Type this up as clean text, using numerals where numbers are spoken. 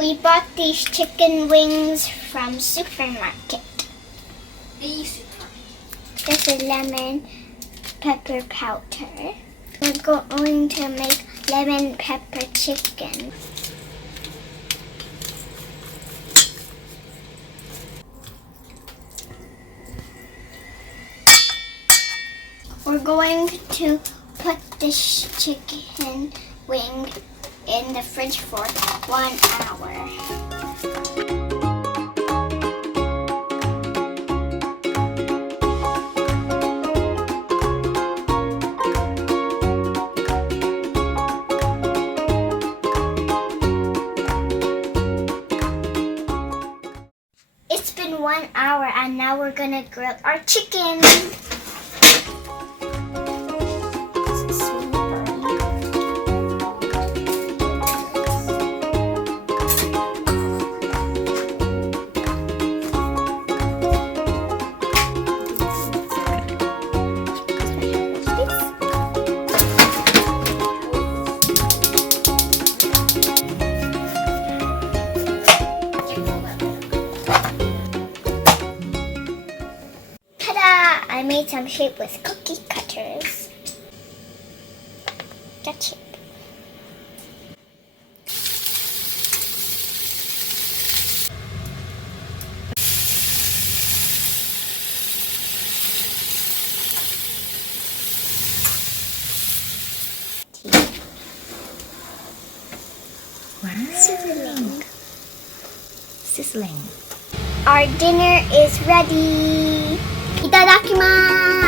We bought these chicken wings from supermarket. This is lemon pepper powder. We're going to make lemon pepper chicken. We're going to put this chicken wing in the fridge for 1 hour. It's been 1 hour and now we're gonna grill our chicken. I made some shape with cookie cutters. That's it. Wow. Sizzling. Our dinner is ready. いただきます。